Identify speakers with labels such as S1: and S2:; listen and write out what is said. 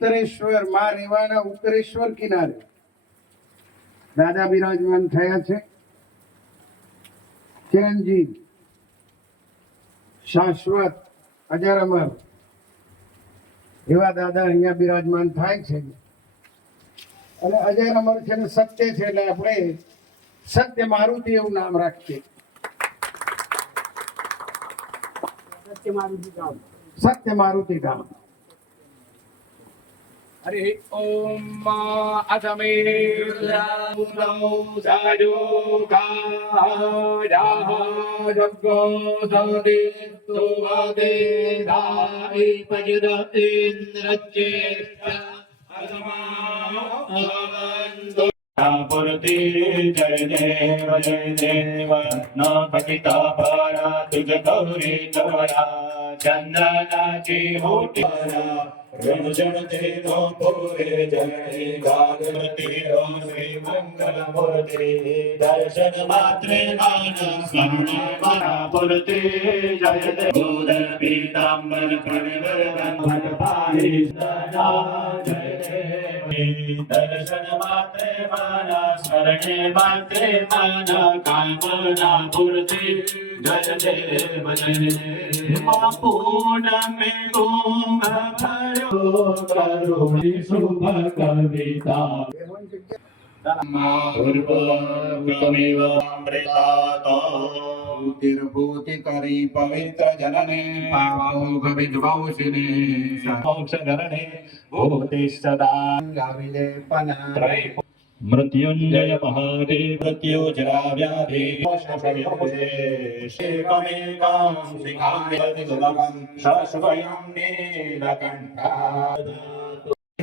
S1: ઉત્તરેશ્વરમાં રેવાના ઉત્તરેશ્વર કિનારે. દાદા બિરાજમાન થયા છે. ચિરંજીવ શાશ્વત અજર અમર એવા દાદા અહીંયા બિરાજમાન થાય છે. અને અજર અમર છે ને સત્ય છે એટલે આપણે સત્ય મારુતિ એવું નામ રાખીએ. સત્ય મારુતિ ધામ हरि ओम अथमेर्लामुदौ सायुगायाः जग्गो सौदित्तो वदेदायि पयुर इन्द्रज्येष्ठ अथमावन्तु पुरति जय देव जय देव न पतिता पारा तुझ गौरी तवरा चंदनाची मोठी रंजन देव पुरे जय गागवती श्री मंगल मूर्ति दर्शन मात्रे मान स्मरण मना पुरते जय देव पीतांबर प्रणवर ब्रह्मण पाहि सदा जय देव દર્શન માત્રે મારા શરણે માત્રે મારા કામના પૂર્તિ જયતે બજે પૂર્ણ મે કુંભ કરુણી શુભ કવિતા પૂર્વકમિવ પ્રેતાતા તિર્ભૂતિ કરી પવિત્ર જનને પામોઘ વિદ્વંસિને મોક્ષ ગરણે ભૂતિ સદા ગાવિલે પના મૃત્યુંજય મહાદેવ મૃત્યુજરાવ્યાધીશેકમેકાં શિખામ્યતિ નીલકંઠા